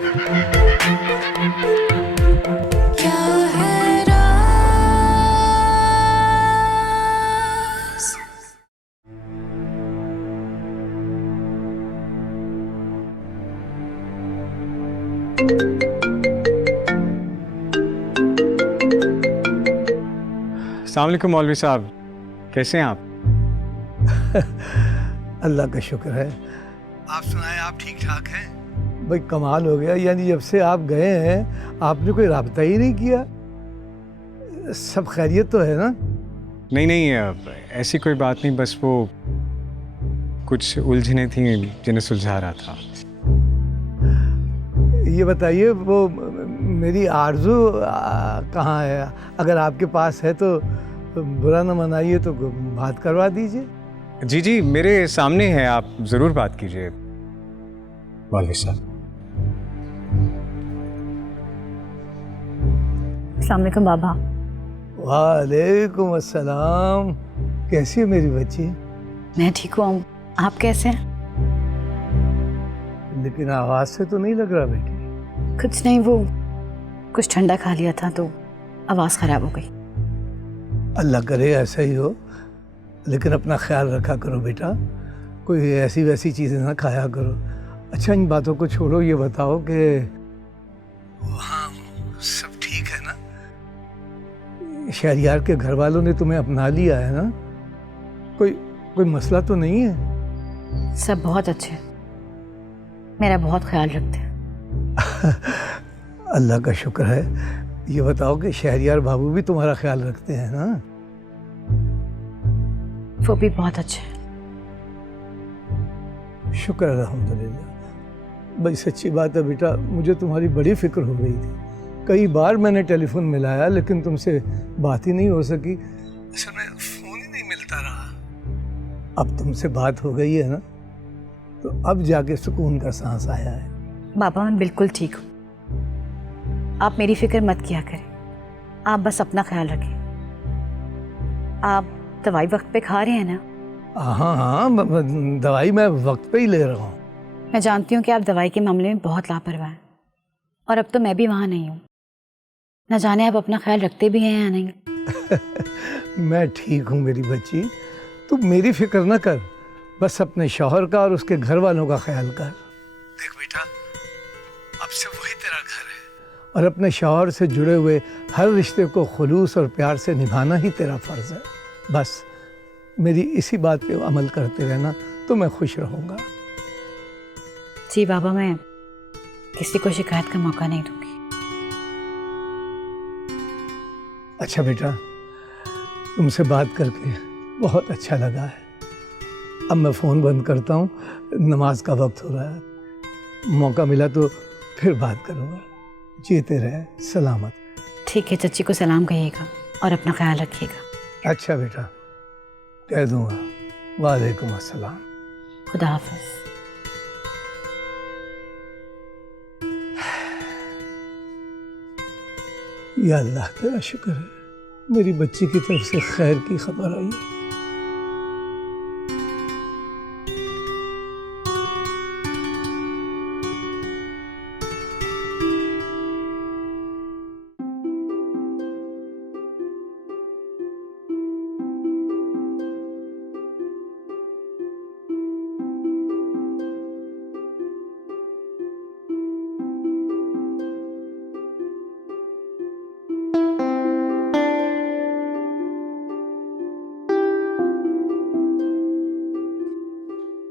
क्या है राज? अस्सलाम वालेकुम मौलवी साहब, कैसे हैं आप? अल्लाह का शुक्र है। आप सुनाएं, आप ठीक ठाक हैं? भाई कमाल हो गया, यानी जब से आप गए हैं आपने कोई राब्ता ही नहीं किया। सब खैरियत तो है ना? नहीं नहीं, ऐसी कोई बात नहीं, बस वो कुछ उलझने थी जिन्हें सुलझा रहा था। ये बताइए, वो मेरी आरज़ू कहाँ है? अगर आपके पास है तो बुरा न मनाइए तो बात करवा दीजिए। जी जी, मेरे सामने है, आप ज़रूर बात कीजिए मौलवी साहब। अस्सलाम वालेकुम बाबा। वालेकुम अस्सलाम। कैसी है मेरी बच्ची? मैं ठीक हूँ, आप कैसे हैं? लेकिन आवाज़ से तो नहीं लग रहा बेटी। कुछ नहीं, वो कुछ ठंडा खा लिया था तो आवाज़ ख़राब हो गई। अल्लाह करे ऐसा ही हो, लेकिन अपना ख्याल रखा करो बेटा, कोई ऐसी वैसी चीज़ें ना खाया करो। अच्छा, इन बातों को छोड़ो, ये बताओ कि वहाँ सब ठीक है ना? शहरियार के घर वालों ने तुम्हें अपना लिया है ना? कोई मसला तो नहीं है? सब बहुत अच्छे, मेरा बहुत ख्याल रखते हैं। अल्लाह का शुक्र है। ये बताओ कि शहरियार बाबू भी तुम्हारा ख्याल रखते हैं ना? वो भी बहुत अच्छे हैं। शुक्र अल्हम्दुलिल्लाह। भाई सच्ची बात है बेटा, मुझे तुम्हारी बड़ी फिक्र हो गई थी। कई बार मैंने टेलीफोन मिलाया लेकिन तुमसे बात ही नहीं हो सकी। असल में फ़ोन ही नहीं मिलता रहा। अब तुमसे बात हो गई है ना, तो अब जाके सुकून का सांस आया है। बाबा मैं बिल्कुल ठीक हूँ, आप मेरी फिक्र मत किया करें, आप बस अपना ख्याल रखें। आप दवाई वक्त पे खा रहे हैं ना? हाँ हाँ, दवाई मैं वक्त पे ही ले रहा हूँ। मैं जानती हूँ कि आप दवाई के मामले में बहुत लापरवाह हैं, और अब तो मैं भी वहाँ नहीं हूँ। न जाने आप अपना ख्याल रखते भी हैं या नहीं। मैं ठीक हूँ मेरी बच्ची, तू मेरी फिक्र न कर, बस अपने शौहर का और उसके घर वालों का ख्याल कर। देख बेटा, अब से वही तेरा घर है, और अपने शौहर से जुड़े हुए हर रिश्ते को खुलूस और प्यार से निभाना ही तेरा फ़र्ज़ है। बस मेरी इसी बात पे अमल करते रहना तो मैं खुश रहूँगा। जी बाबा, मैं किसी को शिकायत का मौका नहीं दूंगी। अच्छा बेटा, तुमसे बात करके बहुत अच्छा लगा है। अब मैं फ़ोन बंद करता हूँ, नमाज का वक्त हो रहा है। मौका मिला तो फिर बात करूँगा। जीते रहे सलामत। ठीक है, चच्ची को सलाम कहिएगा और अपना ख्याल रखिएगा। अच्छा बेटा, कह दूँगा। वालेकुम अस्सलाम। खुदा हाफिज़। या अल्लाह तेरा शुक्र है, मेरी बच्ची की तरफ से खैर की खबर आई है।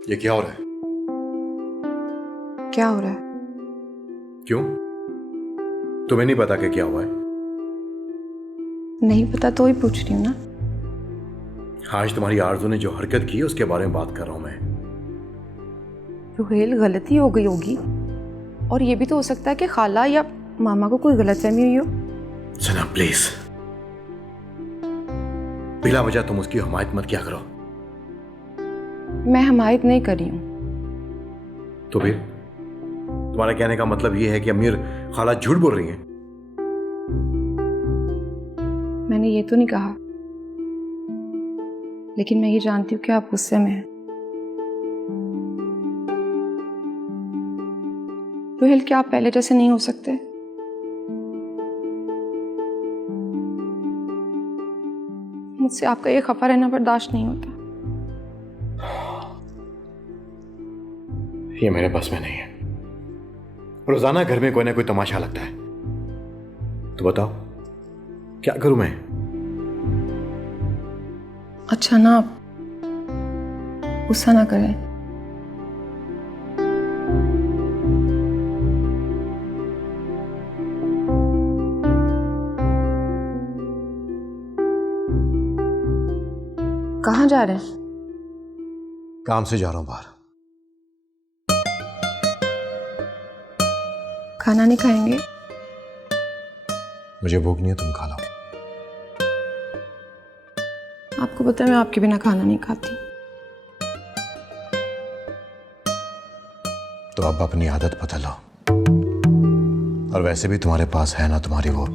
ये क्या हो रहा है? क्या हो रहा है? क्यों? तुम्हें नहीं पता कि क्या हुआ है? नहीं पता तो ही पूछ रही हूँ ना। आज तुम्हारी आरज़ू ने जो हरकत की उसके बारे में बात कर रहा हूं मैं। रुहेल, गलती हो गई होगी, और ये भी तो हो सकता है कि खाला या मामा को कोई गलतफहमी हुई हो। सना प्लीज, बिला वजह तुम उसकी हमायत मत किया करो। मैं हमायत नहीं कर रही हूँ। तो फिर तुम्हारा कहने का मतलब ये है कि अमीर खाला झूठ बोल रही हैं? मैंने ये तो नहीं कहा, लेकिन मैं ये जानती हूँ कि आप गुस्से में हैं। रोहिल, क्या आप पहले जैसे नहीं हो सकते? मुझसे आपका ये खफा रहना बर्दाश्त नहीं होता। ये मेरे बस में नहीं है। रोजाना घर में कोई ना कोई तमाशा लगता है। तो बताओ क्या करूं मैं? अच्छा ना, आप गुस्सा ना करें। कहाँ जा रहे हैं? काम से जा रहा हूं बाहर। खाना नहीं खाएंगे? मुझे भूख नहीं है, तुम खा लो। आपको पता है मैं आपके बिना खाना नहीं खाती। तो अब अपनी आदत बदलो। और वैसे भी तुम्हारे पास है ना तुम्हारी वो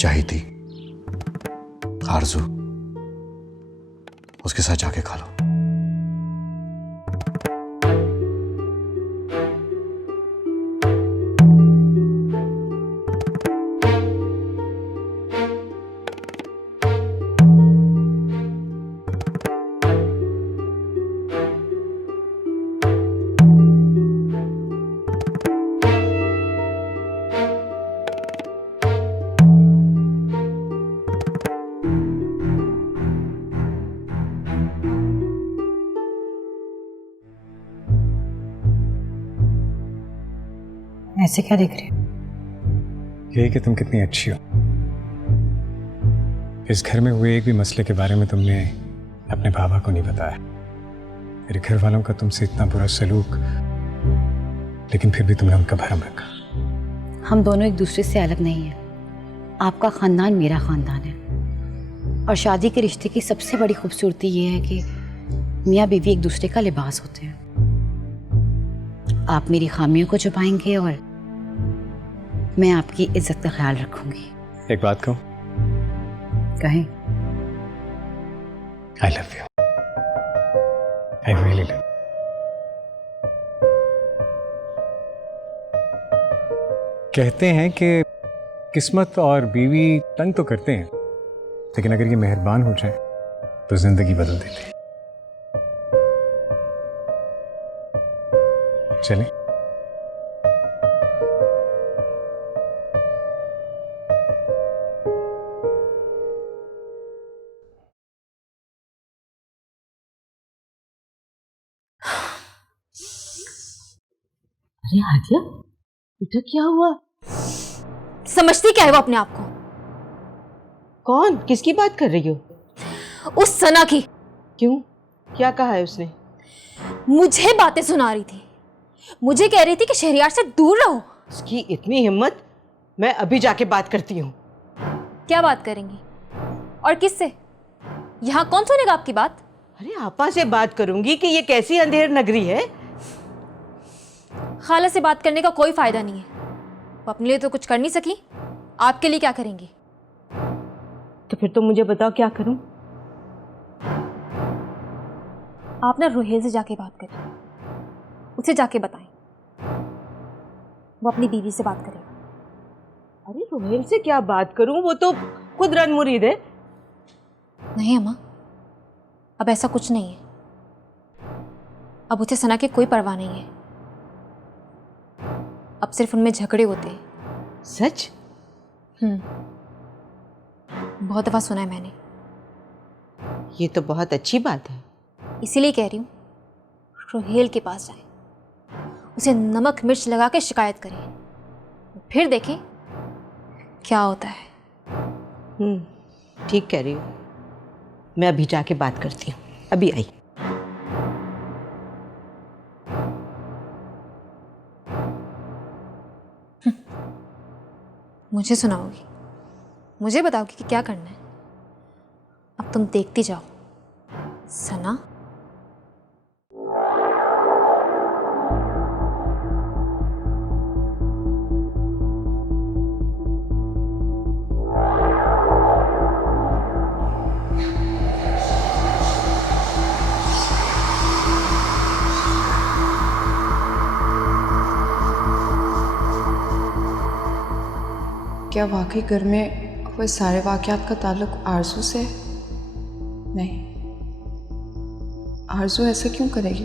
चाहती आरज़ू, उसके साथ जाके खा लो। ऐसे क्या देख रहे हो? यही कि तुम कितनी अच्छी हो। इस घर में हुए एक भी मसले के बारे में तुमने अपने बाबा को नहीं बताया। मेरे घर वालों का तुमसे इतना बुरा सलूक, लेकिन फिर भी तुमने उनका भरम रखा। हम दोनों एक दूसरे से अलग नहीं हैं। आपका खानदान मेरा खानदान है, और शादी के रिश्ते की सबसे बड़ी खूबसूरती ये है कि मियाँ बीवी एक दूसरे का लिबास होते हैं। आप मेरी खामियों को छुपाएंगे और मैं आपकी इज्जत का ख्याल रखूंगी। एक बात कहूं? कहें। I love you. I really love. कहते हैं कि किस्मत और बीवी तंग तो करते हैं, लेकिन अगर ये मेहरबान हो जाए तो जिंदगी बदल देते हैं। चलें? अरे हादिया, बेटा क्या हुआ? समझती क्या है वो अपने आप को? कौन? किसकी बात कर रही हो? उस सना की। क्यों? क्या कहा है उसने? मुझे बातें सुना रही थी। मुझे कह रही थी कि शहरियार से दूर रहो। उसकी इतनी हिम्मत! मैं अभी जाके बात करती हूँ। क्या बात करेंगी? और किससे? यहाँ कौन सुनेगा आपकी बात? अरे आपा से बात करूंगी कि ये कैसी अंधेर नगरी है। खाला से बात करने का कोई फायदा नहीं है। वो अपने लिए तो कुछ कर नहीं सकी, आपके लिए क्या करेंगी? तो फिर तो मुझे बताओ क्या करूं? आप ना रोहेल से जाके बात करें, उसे जाके बताएं। वो अपनी बीवी से बात करेगा। अरे रोहेल से क्या बात करूं? वो तो खुद रनमुरीद है। नहीं अम्मा, अब ऐसा कुछ नहीं है। अब उसे सना की कोई परवाह नहीं है। अब सिर्फ उनमें झगड़े होते हैं। सच? बहुत दफा सुना है मैंने। ये तो बहुत अच्छी बात है। इसीलिए कह रही हूँ, रोहेल के पास जाएं, उसे नमक मिर्च लगा के शिकायत करें, फिर देखें क्या होता है। ठीक कह रही हो। मैं अभी जाके बात करती हूँ। अभी आई। मुझे सुनाओगी, मुझे बताओगी कि क्या करना है। अब तुम देखती जाओ सना। क्या वाकई घर में हुए सारे वाक़यात का ताल्लुक आरज़ू से है? नहीं, आरज़ू ऐसा क्यों करेगी?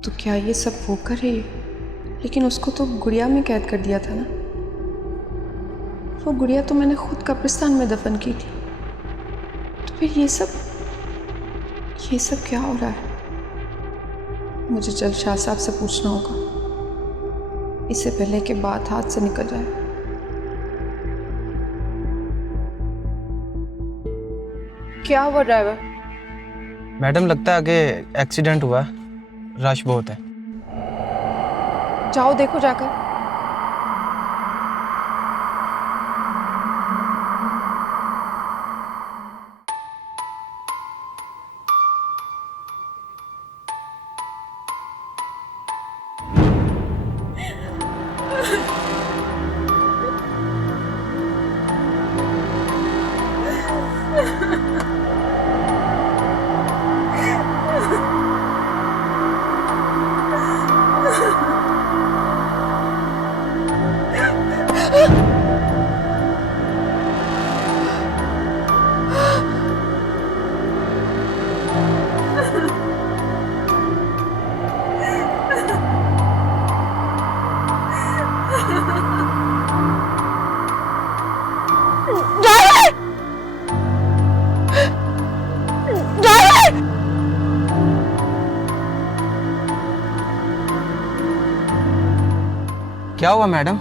तो क्या ये सब वो कर रही है? लेकिन उसको तो गुड़िया में कैद कर दिया था ना। वो गुड़िया तो मैंने खुद कब्रिस्तान में दफन की थी। तो फिर ये सब क्या हो रहा है? मुझे जल्द शाह साहब से पूछना होगा, इससे पहले कि बात हाथ से निकल जाए। क्या हुआ ड्राइवर? मैडम लगता है आगे एक्सीडेंट हुआ है, रश बहुत है। जाओ देखो जाकर। क्या हुआ मैडम?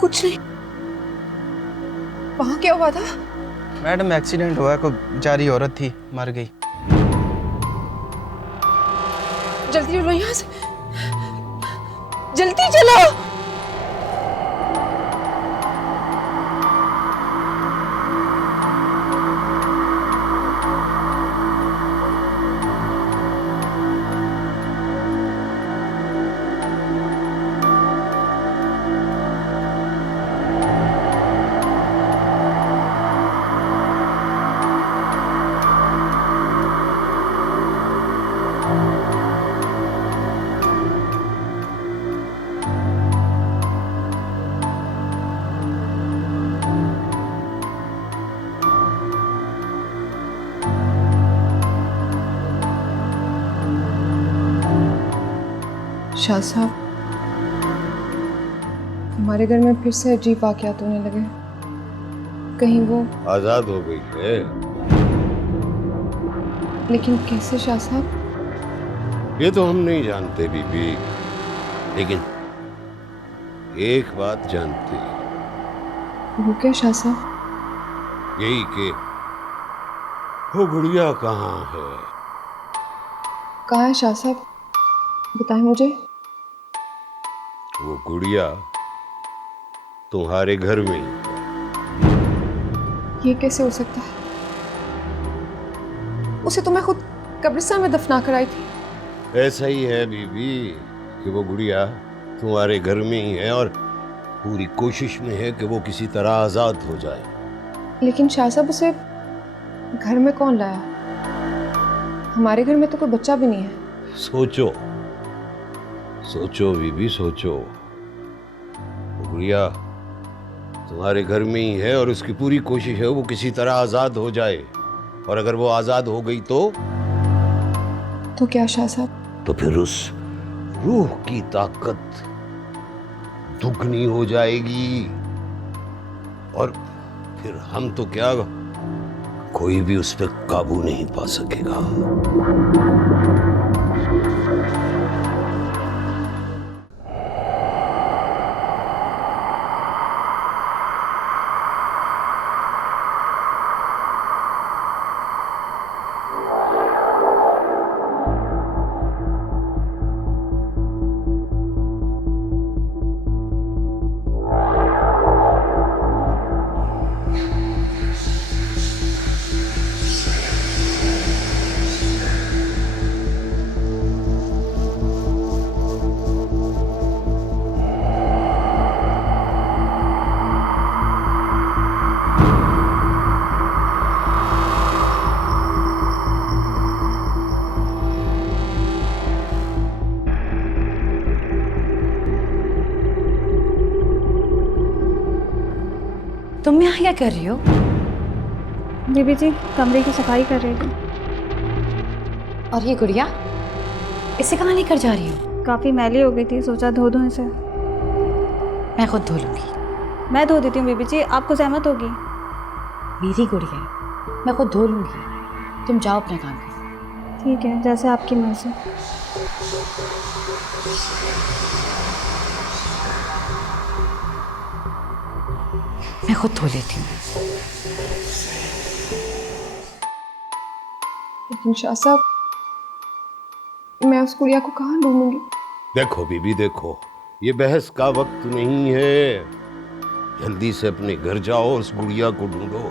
कुछ नहीं। वहां क्या हुआ था? मैडम एक्सीडेंट हुआ है, कोई बेचारी औरत थी, मर गई। जल्दी चलो यहाँ से, जल्दी चलो। शाह साहब, हमारे घर में फिर से अजीब वाक़यात होने लगे। कहीं वो आजाद हो गई है? लेकिन कैसे शाह साहब? ये तो हम नहीं जानते बीबी, लेकिन एक बात जानते हैं। वो क्या शाह साहब? यही कि वो गुड़िया कहाँ है? कहाँ है शाह साहब? बताएं मुझे। वो गुड़िया तुम्हारे घर में ही। ये कैसे हो सकता है? उसे तो मैं खुद कब्रिस्तान में दफना कर आई थी। ऐसा ही है बीबी कि वो गुड़िया तुम्हारे घर में ही है और पूरी कोशिश में है कि वो किसी तरह आजाद हो जाए। लेकिन शाह साहब, उसे घर में कौन लाया? हमारे घर में तो कोई बच्चा भी नहीं है। सोचो सोचो बीबी, सोचो। वो गुड़िया तुम्हारे घर में ही है और उसकी पूरी कोशिश है वो किसी तरह आजाद हो जाए। और अगर वो आजाद हो गई तो क्या शाह साहब? तो फिर उस रूह की ताकत दुगनी हो जाएगी और फिर हम तो क्या, कोई भी उस पर काबू नहीं पा सकेगा। तुम यहाँ क्या कर रही हो? बीबी जी कमरे की सफाई कर रही थी। और ये गुड़िया, इसे कहाँ लेकर जा रही हो? काफ़ी मैली हो गई थी, सोचा धो दूँ इसे। मैं खुद धो लूँगी। मैं धो देती हूँ बीबी जी, आपको सहमत होगी? मेरी गुड़िया है, मैं खुद धो लूँगी। तुम जाओ अपना काम करो। ठीक है, जैसे आपकी मर्जी। मैं खुद धो लेती हूँ। लेकिन शाह साहब, मैं उस गुड़िया को कहाँ ढूंढूंगी? देखो बीबी देखो, ये बहस का वक्त नहीं है। जल्दी से अपने घर जाओ और उस गुड़िया को ढूंढो,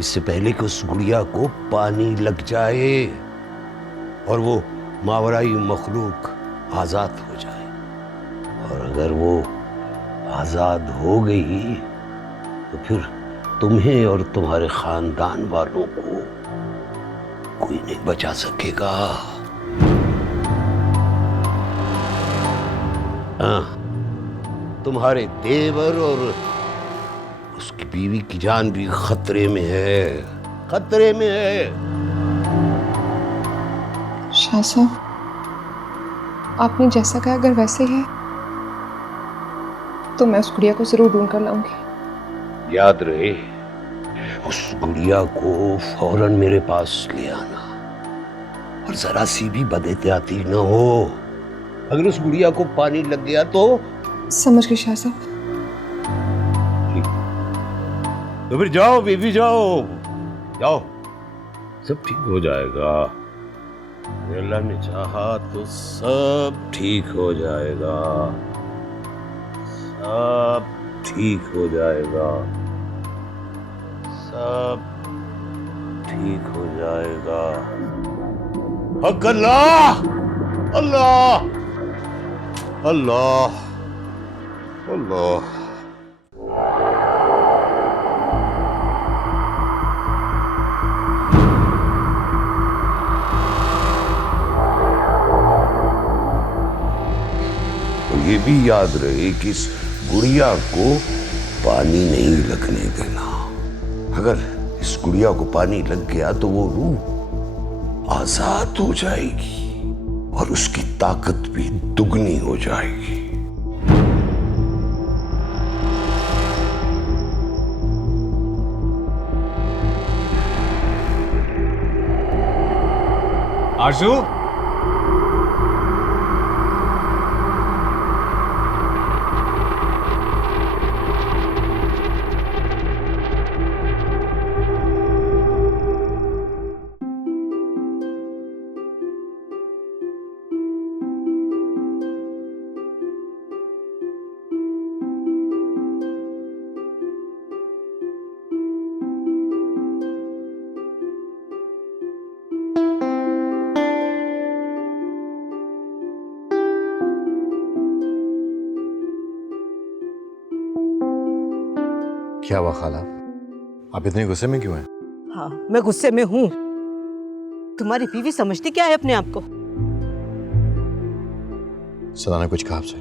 इससे पहले कि उस गुड़िया को पानी लग जाए और वो मावराई मखलूक आजाद हो जाए। और अगर वो आजाद हो गई तो फिर तुम्हें और तुम्हारे खानदान वालों को कोई नहीं बचा सकेगा। हाँ, तुम्हारे देवर और उसकी बीवी की जान भी खतरे में है, खतरे में है। शाह साहब, आपने जैसा कहा अगर वैसे है तो मैं उस गुड़िया को जरूर ढूंढ कर लाऊंगी। याद रहे, उस गुड़िया को फौरन मेरे पास ले आना और जरा सी भी बदएहतियाती न हो। अगर उस गुड़िया को पानी लग गया तो समझ गए शाह साहब। तो फिर जाओ बेबी, जाओ जाओ, सब ठीक हो जाएगा। अल्लाह ने चाहा तो सब ठीक हो जाएगा, सब ठीक हो जाएगा, सब ठीक हो जाएगा। हक अल्लाह, अल्लाह, अल्लाह, अल्लाह। ये भी याद रहे कि इस गुड़िया को पानी नहीं लगने देना। अगर इस गुड़िया को पानी लग गया तो वो रूह आजाद हो जाएगी और उसकी ताकत भी दुगनी हो जाएगी। आरजू, क्या हुआ खाला? आप इतने गुस्से में क्यों हैं? हाँ, मैं गुस्से में हूँ। तुम्हारी बीवी समझती क्या है अपने आप को? सना ने कुछ कहा आपसे?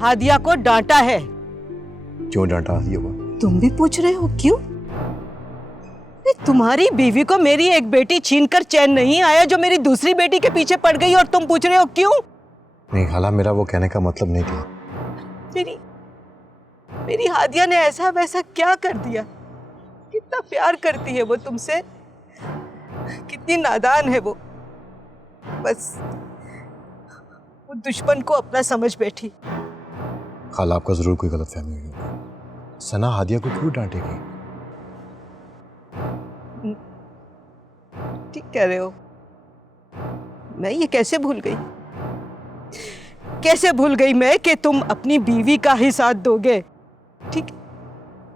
हादिया को डांटा है। क्यों डांटा हादिया को? तुम भी पूछ रहे हो क्यों? तुम्हारी बीवी को मेरी एक बेटी छीनकर चैन नहीं आया जो मेरी दूसरी बेटी के पीछे पड़ गई, और तुम पूछ रहे हो क्यों? नहीं खाला, मेरा वो कहने का मतलब नहीं था। मेरी हादिया ने ऐसा वैसा क्या कर दिया? कितना प्यार करती है वो तुमसे, कितनी नादान है वो। बस वो दुश्मन को अपना समझ बैठी। खाला, आपका जरूर कोई गलतफहमी हुई होगी। सना हादिया को क्यों डांटेगी? ठीक कह रहे हो। मैं ये कैसे भूल गई, कैसे भूल गई मैं कि तुम अपनी बीवी का ही साथ दोगे। ठीक,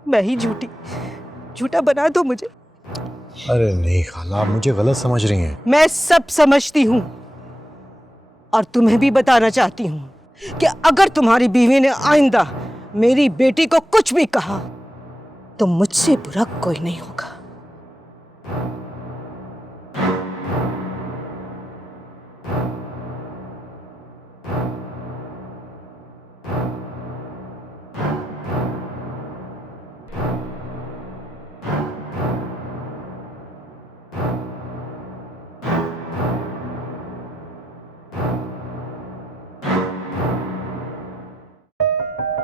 मैं ही झूठा बना दो मुझे। अरे नहीं खाला, आप मुझे गलत समझ रही हैं। मैं सब समझती हूँ और तुम्हें भी बताना चाहती हूँ कि अगर तुम्हारी बीवी ने आइंदा मेरी बेटी को कुछ भी कहा तो मुझसे बुरा कोई नहीं होगा।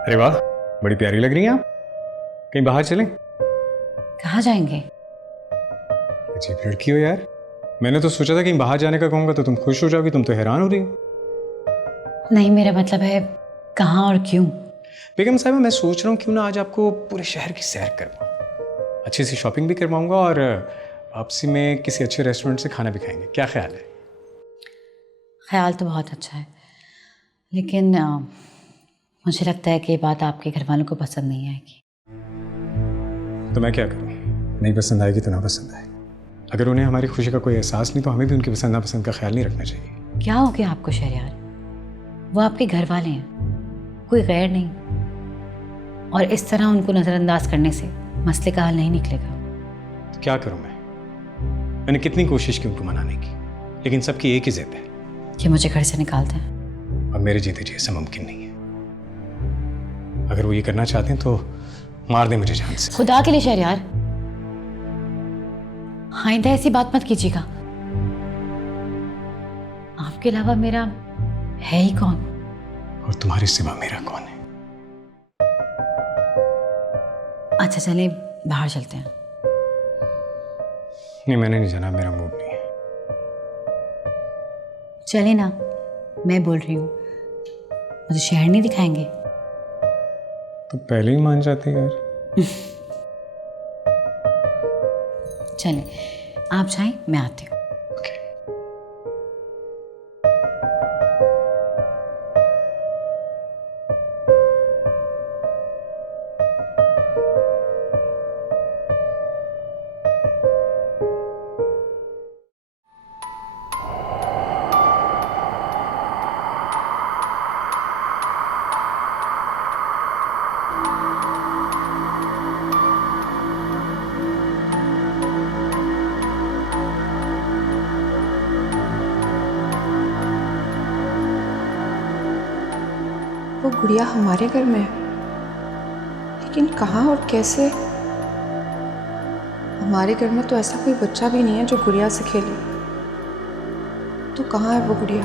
अरे वाह, बड़ी प्यारी लग रही हैं आप। कहीं बाहर चलें? कहाँ जाएंगे? अजीब लड़की हो यार। मैंने तो सोचा था कहीं बाहर जाने का कहूँगा तो तुम खुश हो जाओगी, तुम तो हैरान हो रही हो। नहीं, मेरा मतलब है कहाँ और क्यों। बेगम साहिबा, मैं सोच रहा हूँ क्यों ना आज आपको पूरे शहर की सैर करवाऊँ, अच्छी सी शॉपिंग भी करवाऊँगा और वापसी में किसी अच्छे रेस्टोरेंट से खाना भी खाएंगे। क्या ख्याल है? ख्याल तो बहुत अच्छा है, लेकिन मुझे लगता है कि ये बात आपके घर वालों को पसंद नहीं आएगी। तो मैं क्या करूँ? नहीं पसंद आएगी तो ना पसंद आए। अगर उन्हें हमारी खुशी का कोई एहसास नहीं तो हमें भी उनकी पसंद नापसंद का ख्याल नहीं रखना चाहिए। क्या हो गया आपको शहरयार? वो आपके घर वाले हैं, कोई गैर नहीं। और इस तरह उनको नज़रअंदाज करने से मसले का हल नहीं निकलेगा। तो क्या करूँ मैंने कितनी कोशिश की उनको मनाने की, लेकिन सबकी एक ही जिद है कि मुझे घर से निकाल दें। और मेरे जीते जी ऐसा मुमकिन नहीं है। अगर वो ये करना चाहते हैं तो मार दें मुझे जान से। खुदा के लिए शहरयार, आइंदा ऐसी बात मत कीजिएगा। आपके अलावा मेरा है ही कौन? और तुम्हारे सिवा मेरा कौन है? अच्छा चलें, बाहर चलते हैं। नहीं, मैंने नहीं जाना, मेरा मूड नहीं है। चले ना, मैं बोल रही हूँ। मुझे शहर नहीं दिखाएंगे? तो पहले ही मान जाते यार। चलें, आप जाएं, मैं आती हूँ। वो गुड़िया हमारे घर में है, लेकिन कहाँ और कैसे? हमारे घर में तो ऐसा कोई बच्चा भी नहीं है जो गुड़िया से खेले। तो कहाँ है वो गुड़िया?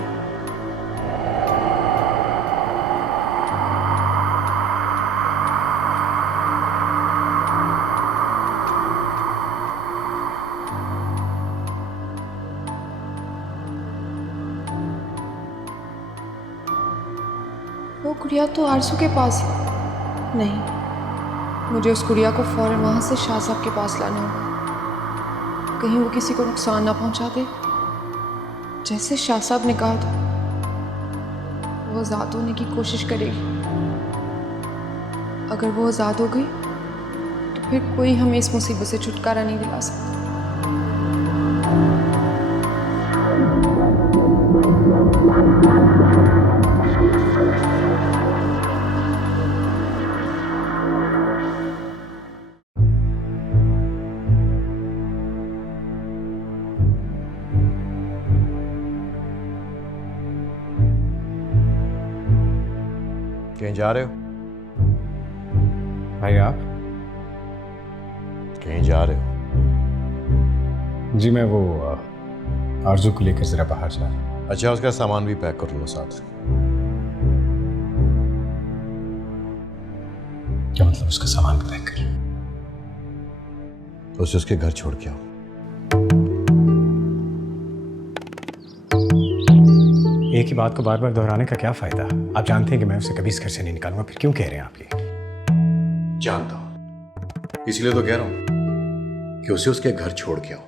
वो गुड़िया तो आरजू के पास है। नहीं, मुझे उस गुड़िया को फौरन वहाँ से शाह साहब के पास लाना होगा। कहीं वो किसी को नुकसान ना पहुँचा दे। जैसे शाह साहब ने कहा था, वो आज़ाद होने की कोशिश करेगी। अगर वो आज़ाद हो गई तो फिर कोई हमें इस मुसीबत से छुटकारा नहीं दिला सकता। कहीं जा रहे हो? भाई आप? कहीं जा रहे हो? जी मैं वो आरजू को लेकर जरा बाहर जा रहा हूं। अच्छा, उसका सामान भी पैक कर लो साथ। क्या मतलब उसका सामान भी पैक कर? उसे उसके घर छोड़ के आओ। एक ही बात को बार बार दोहराने का क्या फायदा? आप जानते हैं कि मैं उसे कभी इस घर से नहीं निकालूंगा, फिर क्यों कह रहे हैं आप ये? जानता हूं, इसलिए तो कह रहा हूं कि उसे उसके घर छोड़ के आओ,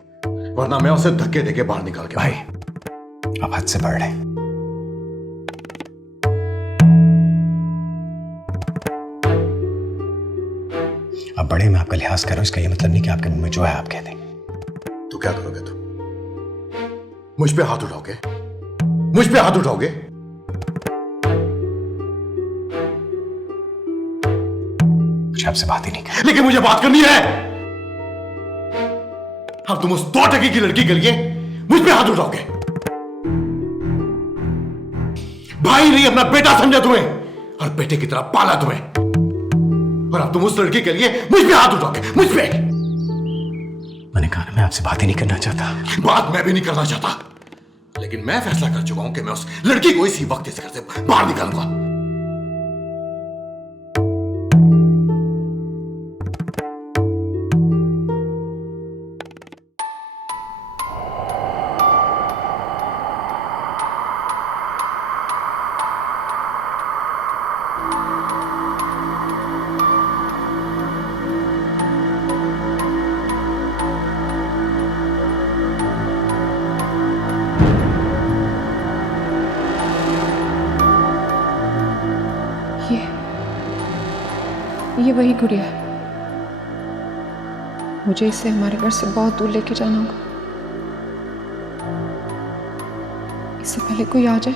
वरना मैं उसे धक्के देके बाहर निकाल के। भाई आप हद से बढ़ रहे हैं। अब बड़े मैं आपका लिहाज कर रहा हूं, इसका ये मतलब नहीं कि आपके मुंह में जो है आप कह दें। तो क्या करोगे तुम? मुझ पे हाथ उठाओगे? मुझ पे हाथ उठाओगे? मुझे आपसे बात ही नहीं करनी। लेकिन मुझे बात करनी है। अब तुम उस 2 टके की लड़की के लिए मुझ पे हाथ उठाओगे? भाई नहीं, अपना बेटा समझा तुम्हें और बेटे की तरह पाला तुम्हें, और अब तुम उस लड़की के लिए मुझ पे हाथ उठाओगे? मुझ पे? मैंने कहा ना, मैं आपसे बात ही नहीं करना चाहता। बात मैं भी नहीं करना चाहता, लेकिन मैं फैसला कर चुका हूं कि मैं उस लड़की को इसी वक्त इस घर से बाहर निकालूंगा। ये वही गुड़िया है। मुझे इसे हमारे घर से बहुत दूर लेके जाना होगा। इससे पहले कोई आ जाए,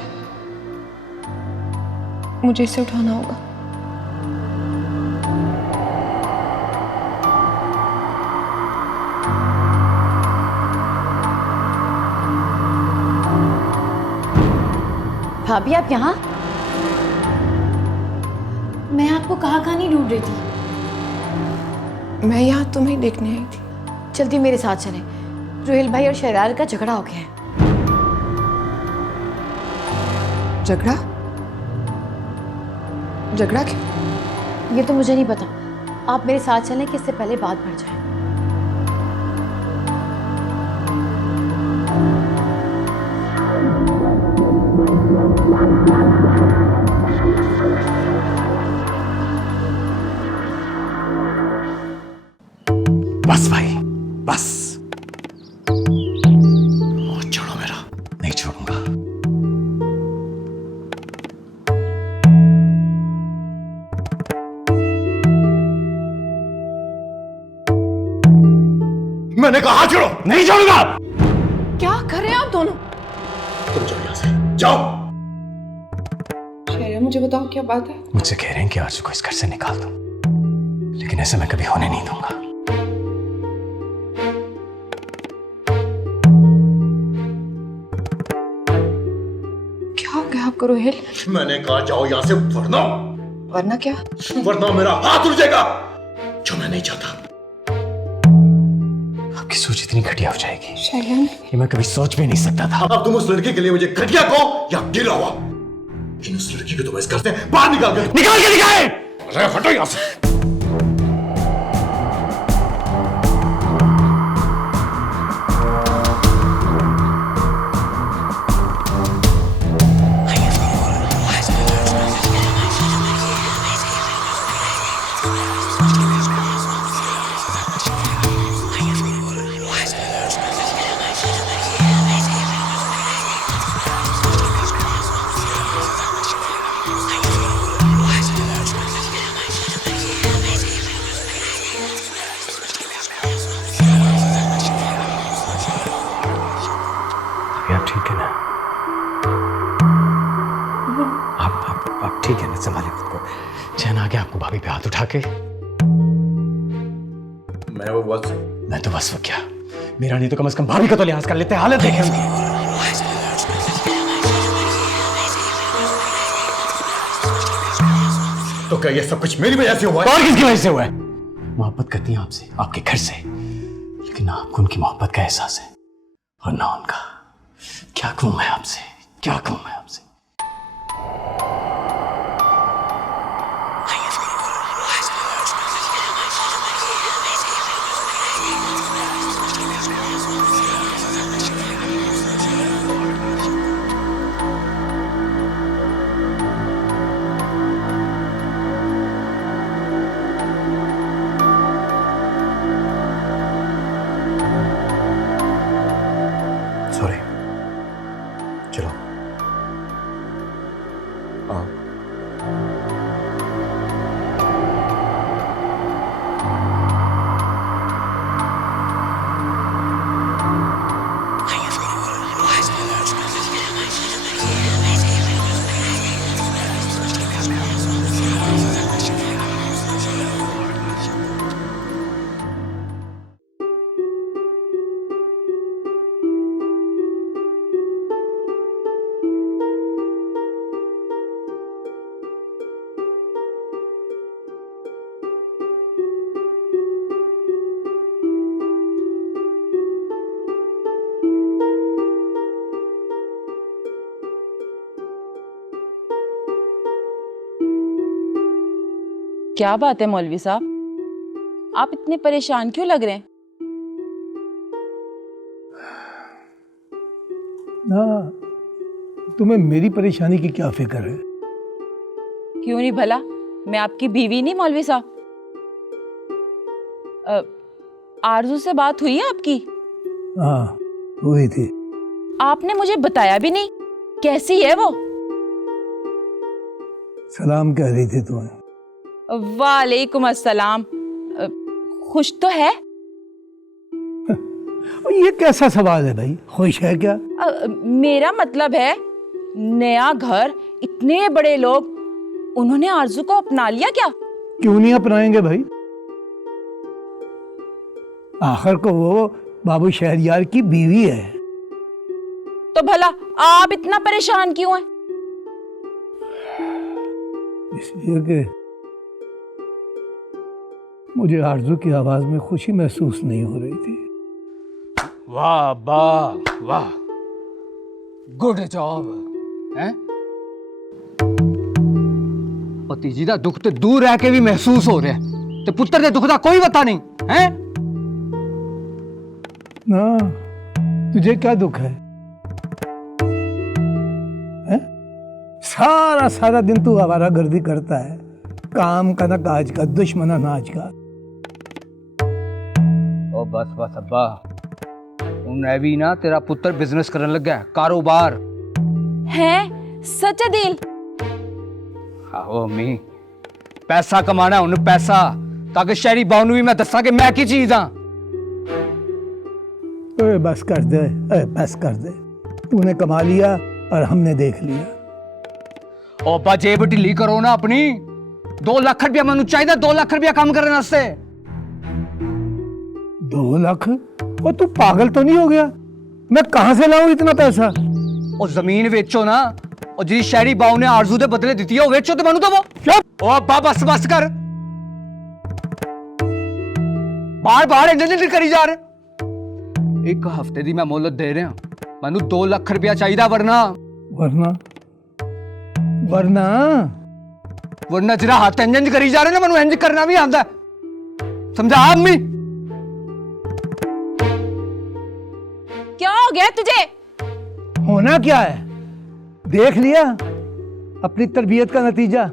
मुझे इसे उठाना होगा। भाभी आप यहाँ? मैं आपको कहाँ नहीं ढूंढ रही थी। मैं यहाँ तुम्हें देखने आई थी। जल्दी मेरे साथ चलें, रोहिल भाई और शरार का झगड़ा हो गया है। झगड़ा? झगड़ा क्यों? ये तो मुझे नहीं पता, आप मेरे साथ चलें कि इससे पहले बात बढ़ जाए। बस भाई बस, छोड़ो मेरा, नहीं छोड़ूंगा। मैंने कहा छोड़ो, नहीं छोड़ूंगा। क्या कर रहे हैं आप दोनों? तुम जाओ यहां से, जाओ। शहर, मुझे बताओ क्या बात है? मुझसे कह रहे हैं कि आरजू को इस घर से निकाल दो, लेकिन ऐसा मैं कभी होने नहीं दूंगा। क्या हो गया आपको रोहिल? मैंने कहा जाओ यहां से, वरना वरना क्या? वरना मेरा हाथ उड़ जाएगा, जो मैं नहीं चाहता। आपकी सोच इतनी घटिया हो जाएगी, शैलन, ये मैं कभी सोच भी नहीं सकता था। अब तुम उस लड़की के लिए मुझे घटिया कहो या गिरा हुआ, लेकिन उस लड़की को तुम इस घर से बाहर निकाल के दिखाए। अरे हटो यहां से। आप ठीक है ना? आप ठीक है ना? संभालिए खुद को। चैन आ गया आपको भाभी पे हाथ उठा के? मैं तो बस वो क्या, मेरा नहीं तो कम से कम भाभी का तो लिहाज कर लेते। हालत देखें उनकी। तो क्या ये सब कुछ मेरी वजह से हुआ है? और किसकी वजह से हुआ है? मोहब्बत करती हैं आपसे, आपके घर से, लेकिन ना आपको उनकी मोहब्बत का एहसास है और ना उनका। क्या कहूं मैं आपसे, क्या कहूं मैं आपसे? सॉरी, चलो। हाँ। क्या बात है मौलवी साहब, आप इतने परेशान क्यों लग रहे हैं? ना, तुम्हें मेरी परेशानी की क्या फिक्र है? क्यों नहीं भला, मैं आपकी बीवी नहीं मौलवी साहब? आरजू से बात हुई है आपकी? हाँ हुई थी। आपने मुझे बताया भी नहीं, कैसी है वो? सलाम कह रही थी तुम्हें। वालेकुम अस्सलाम। खुश तो है? ये कैसा सवाल है भाई, खुश है क्या? मेरा मतलब है, नया घर, इतने बड़े लोग, उन्होंने आरजू को अपना लिया क्या? क्यों नहीं अपनाएंगे भाई, आखिर को वो बाबू शहरयार की बीवी है। तो भला आप इतना परेशान क्यों हैं? इसलिए कि मुझे आरजू की आवाज में खुशी महसूस नहीं हो रही थी। वाह वाह वाह, गुड जॉब है। भतीजी दा दुख ते दूर रह के भी महसूस हो रहा है, ते पुत्र दे दुख दा कोई पता नहीं है ना। तुझे क्या दुख है? सारा सारा दिन तू आवारागर्दी करता है, काम का ना काज का, दुश्मना नाज का। ओ बस बस अब्बा, उन्हें भी ना तेरा पुत्र बिजनेस करने लग गया, कारोबार है। सच है दिल? आहो अम्मी, पैसा कमाना है उन्हें, पैसा, ताकि शहरी बानू भी मैं दसा कि मैं की चीज हाँ। बस कर दे, बस कर दे, तूने कमा लिया और हमने देख लिया। ओ बा जेब ढिली करो ना अपनी। 2 लाख रुपया मैनू चाहिए, 2 लाख रुपया काम करने वास्ते। 2 लाख? और तू पागल तो नहीं हो गया? मैं कहां से लाऊं इतना पैसा? और जमीन बेचो ना, और जी शहरी बाऊ ने आरजू दे बदले दी है, वो बेचो तो मैनू दो। ओ अब्बा बस बस कर, बार बार इंजन करी जा रहे। 1 हफ्ते दी मैं मोहलत दे रहा, मैनू 2 लाख रुपया चाहिए, वरना वरना वरना वरना जरा हाथ इंज करी जा रहे ना, मैनू इंज करना भी आंदा, समझा अम्मी? क्या हो गया तुझे? होना क्या है, देख लिया अपनी तरबियत का नतीजा।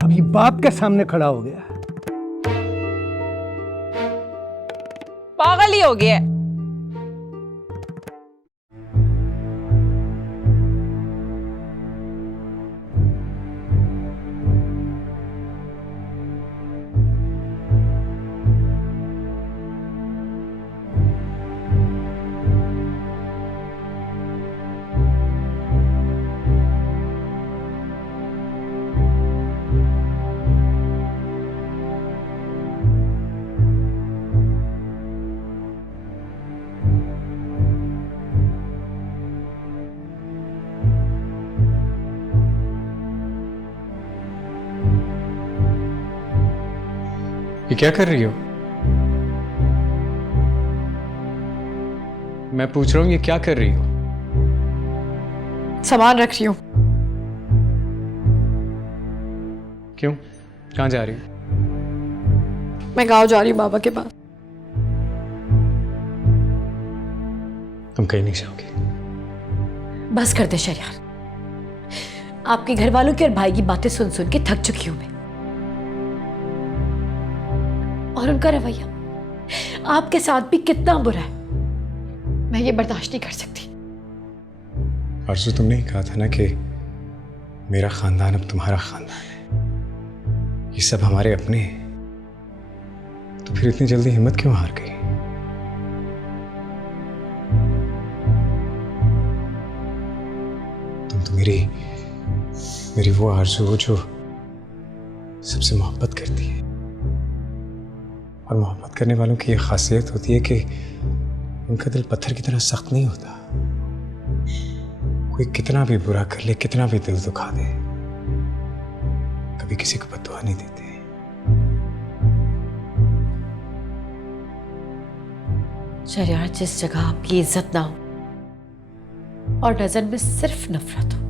अभी बाप के सामने खड़ा हो गया। पागल ही हो गया। ये क्या कर रही हो? मैं पूछ रहा हूं, ये क्या कर रही हो? सामान रख रही हूँ। क्यों, कहां जा रही हो? मैं गांव जा रही हूँ, बाबा के पास। तुम कहीं नहीं जाओगे? बस कर दे शहरयार, आपके घर वालों की और भाई की बातें सुन सुन के थक चुकी हूं मैं, और उनका रवैया आपके साथ भी कितना बुरा है, मैं ये बर्दाश्त नहीं कर सकती। आरज़ू, तुमने ही कहा था ना कि मेरा खानदान अब तुम्हारा खानदान है, ये सब हमारे अपने हैं, तो फिर इतनी जल्दी हिम्मत क्यों हार गई? तुम तो मेरी वो आरज़ू हो जो सबसे मोहब्बत करती है, और मोहब्बत करने वालों की ये खासियत होती है कि उनका दिल पत्थर की तरह सख्त नहीं होता। कोई कितना भी बुरा कर ले, कितना भी दिल दुखा दे, कभी किसी को बद्दुआ नहीं देते। शहरयार, जिस जगह आपकी इज्जत ना हो और नजर में सिर्फ नफरत हो,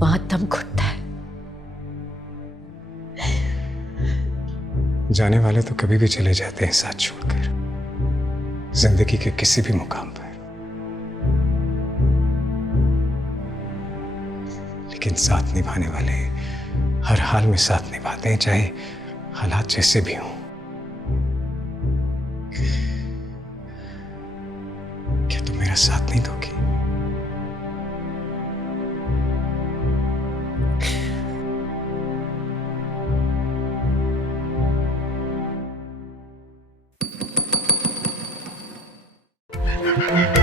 वहां दम घुटता है। जाने वाले तो कभी भी चले जाते हैं साथ छोड़कर, जिंदगी के किसी भी मुकाम पर। लेकिन साथ निभाने वाले हर हाल में साथ निभाते हैं, चाहे हालात जैसे भी हों। क्या तुम मेरा साथ नहीं दोगी? है